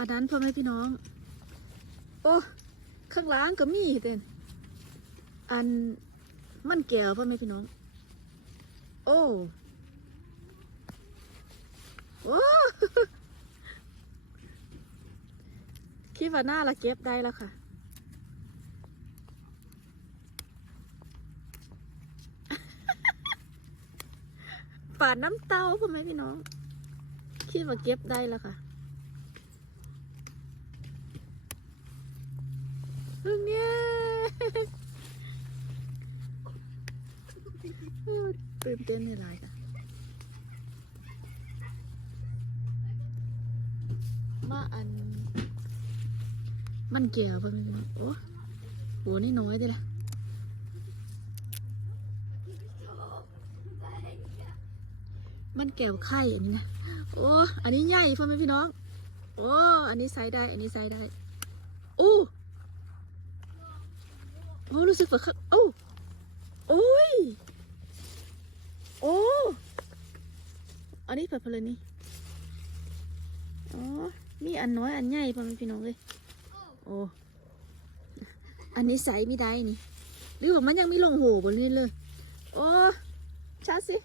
อันนั้นพ่อแม่พี่น้อง โอ้ข้างล่างก็มีเต้นอันมันแก้วพ่อแม่พี่น้อง โอ้โอ้คิดว่าหน้าละเก็บได้แล้วค่ะปาดน้ำเต้าพ่อแม่พี่น้อง คิดว่าเก็บได้แล้วค่ะ พิ่งเนี่ยตื่นเต้นในไลน์ค่ะมาอัน มันแก่พ่อแม่พี่น้องโอ้หัวนี่น้อยด้ละมันแก้วไข่อันนี้นะ โอ้ อันนี้ใหญ่พ่อแม่พี่น้อง โอ้ อันนี้ใส่ได้ อันนี้ใส่ได้โอ้ โอ้รู้สึกว่าข้างโอ้โอ้ย โอ้ อันนี้แบบอะไรนี่ อ๋อ มีอันน้อยอันใหญ่พ่อแม่พี่น้องเลย โอ้ อันนี้ใส่ไม่ได้นี่ หรือว่ามันยังไม่ลงโหบนนี้เลย โอ้ชัดสิ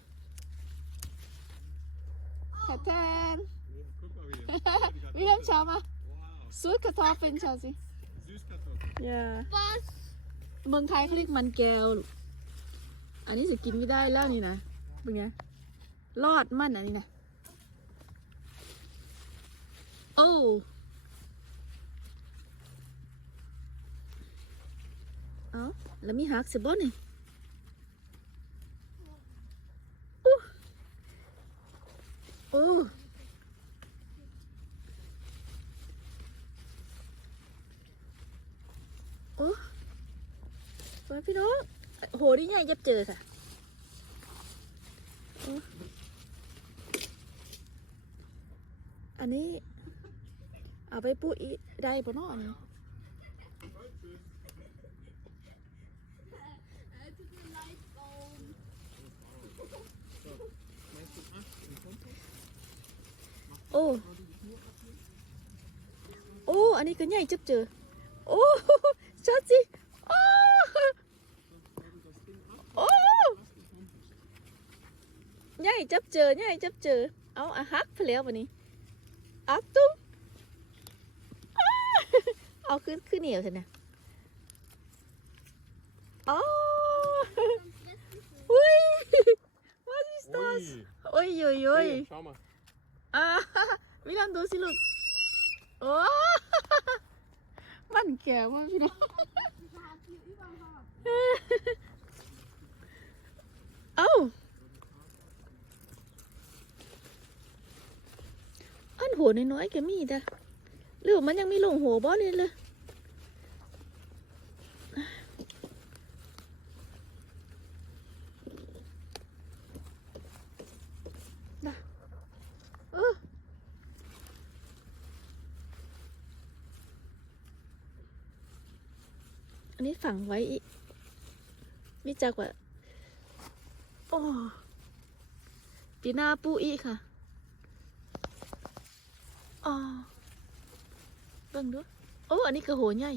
แทนแทน Guck mal wieder. Wie haben schau mal. Wow, Süß Kartoffeln, schau sie. Süßkartoffeln. Ja. Was? เมืองไทยเขาเรียกมันแก้ว อันนี้จะกินไม่ได้แล้วนี่นะเป็นไงรอดมั่นอันนี้นะโอ้เอาแล้วมีหักสิบ่นี่อู้โอ้โอ้ ไปพี่น้องโหนี่ใหญ่ยับเจอค่ะอันนี้ เอาไปปุอีได้ปะเนาะอันนี้โอ้ โอ้ อันนี้ก็ใหญ่จับเจอ โอ้ชัดสิโอ้โอ้ใหญ่ จับเจอใหญ่จับเจอ เอาอะฮักไปแล้ววันนี้อักตุ้งอ้าเอาขึ้นขึ้นเหนียวเถอะนะโอ้อุ้ย what is that Ui. โอ้ยโยโย Hier, schau mal. อ่าวิลามดูสิลูกโอ้ มันแก่มากพี่น้อง เอ้า อัน หัวน้อยๆแกมีจ้ะหรือว่ามันยังมีลงหัวบ่เลยเลยอออันนี้ฝังไว้อีกวิจักว่าโอ้ปีหน้าปูอีกค่ะ อ๋อเบิ่งดูโอ้อันนี้กระโหใหญ่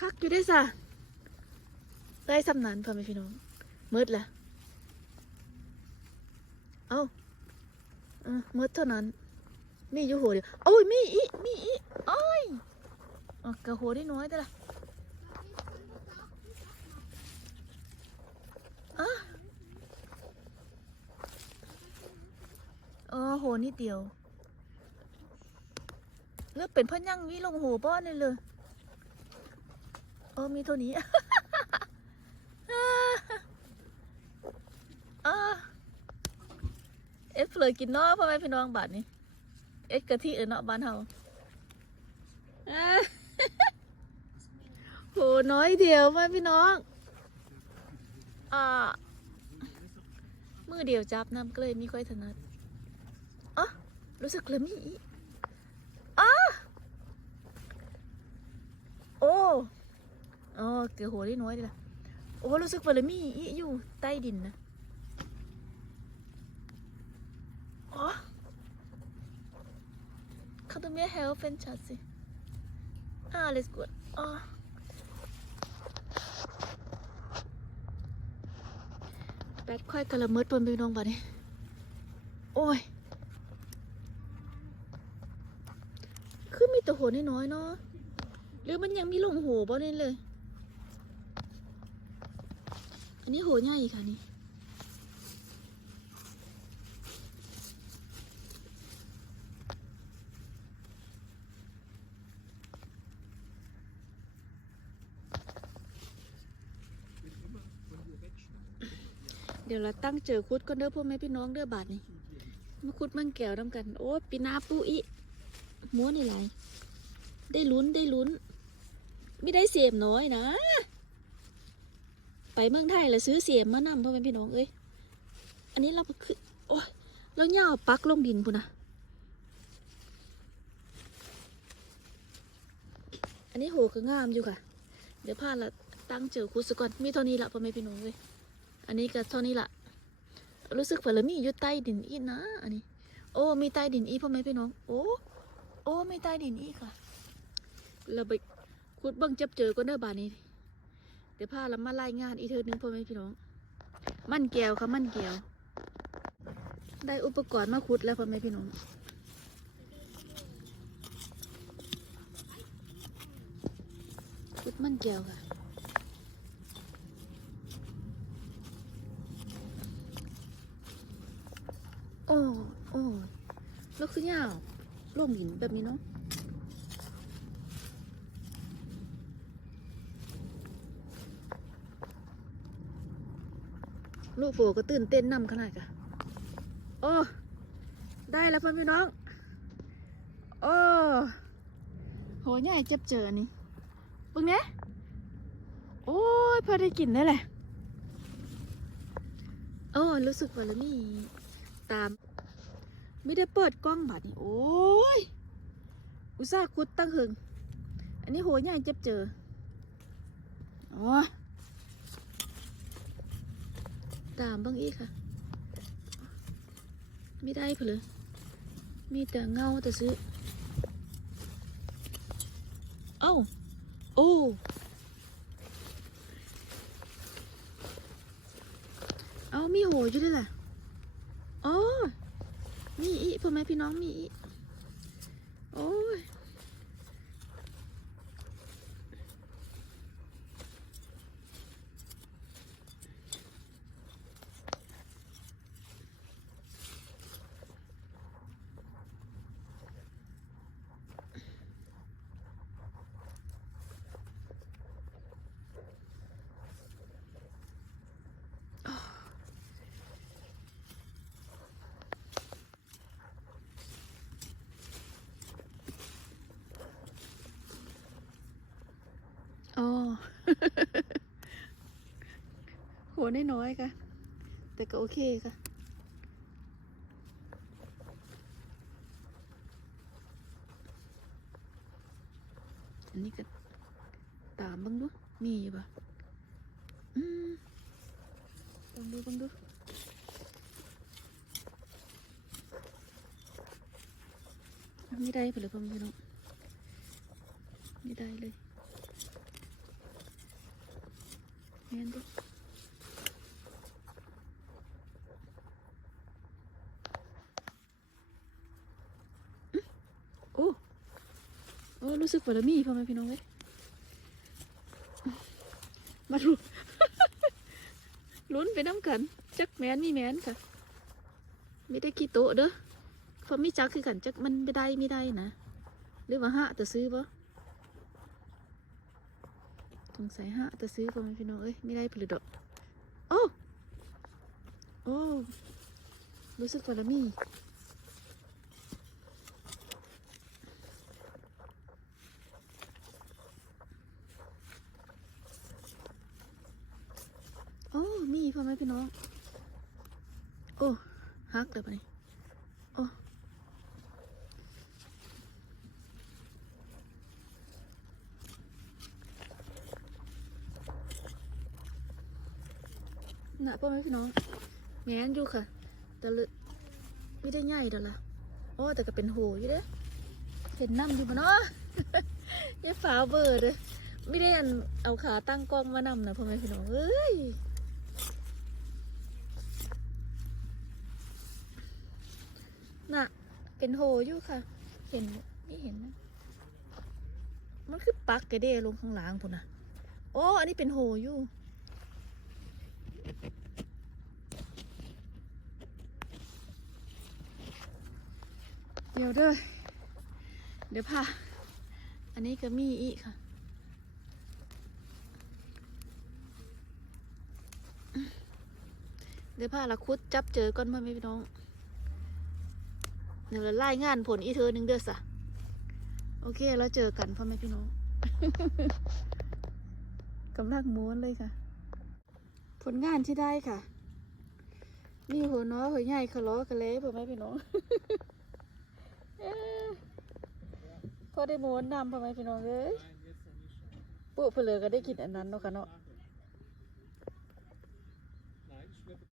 คักอยู่ได้อสะได้สำนานพ่อแม่พี่น้องมืดละเอ้าเออมืดเท่านั้น มีอยู่หัวเดียวโอ้ยมีอีกมีอีกโอ้ยอ๋อกระโหได้น้อยแต่ละ ออโหนิดเดียวเลือกเป็นพ่อยังวิลงโหป้อนเลยเลยเออมีเท่านี้อ่าเอ็ดเผลอกินเนอพ่อแม่พี่น้องบาทนี้เอ็ดกะทิเออเนาะบ้านเฮาอ่าโหน้อยเดียวพ่อแม่พี่น้องอ่ามือเดียวจับน้ำก็เลยม่ค่อยถนัด รู้สึกเลยมีอีกอ๋อโอ้อเกือหัวได้น้อยดีละโอ้รู้สึกว่าเลยมีอีอยู่ใต้ดินนะอ๋อเขาต้องมี help เป็นชัดสิอ่า let's go อ๋อแบดค่อยกระเมิดปนไปน้องบ่เนี่ยโอ้ย คือ มีแต่โหน้อยๆเนาะหรือมันยังมีลงโหบ่นี่เลย อันนี้โหใหญ่ค่ะนี่เดี๋ยวเราตั้งเจอคุดก่อนเด้อพ่อแม่พี่น้องเด้อบาทนี่มาคุดมันแก้วน้ำกัน โอ้ปีนาปูอีม้วนนี่ไร ได้ลุ้นได้ลุ้น ไม่ได้เสียมน้อยนะ ไปเมืองไทยแล้วซื้อเสียมมานำพ่อแม่พี่น้องเอ้ยอันนี้เราคือโอ้ยเราเหย่าปักลงดินพุ่นนะอันนี้โหก็งามอยู่ค่ะ เดี๋ยวพาละตั้งเจอคุดซะก่อนมีเท่านี้ละพ่อแม่พี่น้องเอ้ยอันนี้ก็เท่านี้ละรู้สึกว่าเรามีอยู่ใต้ดินอีกนะ อันนี้ โอ้มีใต้ดินอีกพ่อแม่พี่น้อง โอ้โอ้มีใต้ดินอีกค่ะ เราไปขุดเบิ้งจับเจอก็เด้อบานนี้ เดี๋ยวพาเรามารายงานอีเทอนึงพ่อแม่พี่น้อง มันแก้วค่ะมันแก้ว ได้อุปกรณ์มาขุดแล้วพ่อแม่พี่น้องขุดมันแก้วค่ะโอ้โอ้แล้วคือยาวลงหินแบบนี้เนาะ ลูกโฟก็ตื่นเต้นนำขนาดกะโอ้ได้แล้วพ่อพี่น้อง โอ้โหใหญ่เจ็บเจอนี่ปึงเนี้ยโอ้ยพอได้กินได้แหละโอ้รู้สึกว่าแล้วนี่ตามไม่ได้เปิดกล้องบัดนี่โอ้ยอุตส่าห์คุดตั้งหึง อันนี้โหใหญ่เจ็บเจออ๋อ ตามบ้างอีกค่ะ ไม่ได้เพนเลยมีแต่เงาแต่ซื้อ เอ้า โอ้เอามีโหอยู่ด้วยล่ะโอ้มีอีพ่อแม่พี่น้องมีอีโอ้ย อ๋อหัวน้อยๆค่ะ แต่ก็โอเคค่ะอันนี้ก็ตามเบังดูมีอยู่ปะอืมเบังดูเบังดูไม่ได้ไปเลยพ่อแม่พี่น้องไม่ได้เลย แม่นดิอื้อโอ้โอ้รู้สึกว่าละมีพ่อแม่พี่น้องเว้ยมาดูลุ้นไปน้ำกัน จักแมนมีแมนค่ะไม่ได้ขี้โตเด้อเพราะมีจักคือกันจักมันไม่ได้ไม่ได้นะหรือว่าหะแต่ซื้อปะ สงสัยหะแต่ซื้อก่อนพี่น้องเอ้ยไม่ได้ผลิตดอกโอ้โอ้รู้สึกว่าละมีโอ้มีพ่อแม่พี่น้อง โอ้ฮักเลยปะนี่โอ้ หน่ะพ่อแม่พี่น้องแงนอยู่ค่ะ แต่เลยไม่ได้ใหญ่เด้อละโอ้แต่ก็เป็นโหอยู่เด้เห็นน้ำอยู่ปะเนาะอย่ฟ้าเบอร์เด้อไม่ได้อันเอาขาตั้งกล้องมานำนะพ่อแม่พี่น้องเอ้ยน่ะ เป็นโหอยู่ค่ะ เห็นไม่เห็นนะมันคือปักกระเด้ลงข้างหล่างพุ่นนะโอ้อันนี้เป็นโหอยู่ เดี๋ยวเด้อ เดี๋ยวพา อันนี้ก็มีอีกค่ะ เดี๋ยวพาละคุดจับเจอก่อนพ่อแม่พี่น้อง เดี๋ยวเราไล่งานผลอีเธอหนึ่งเด้อสะ โอเค แล้วเจอกันพ่อแม่พี่น้อง กำลังม้วนเลยค่ะ ผลงานที่ได้ค่ะ มีหัวน้อยหัวใหญ่ขะล้อกันเลยพ่อแม่พี่น้องเอ้อพอได้ม้วนนำพ่อแม่พี่น้องเลยปุ๊บเพนเลยก็ได้กินอันนั้นเนาะค่ะเนาะ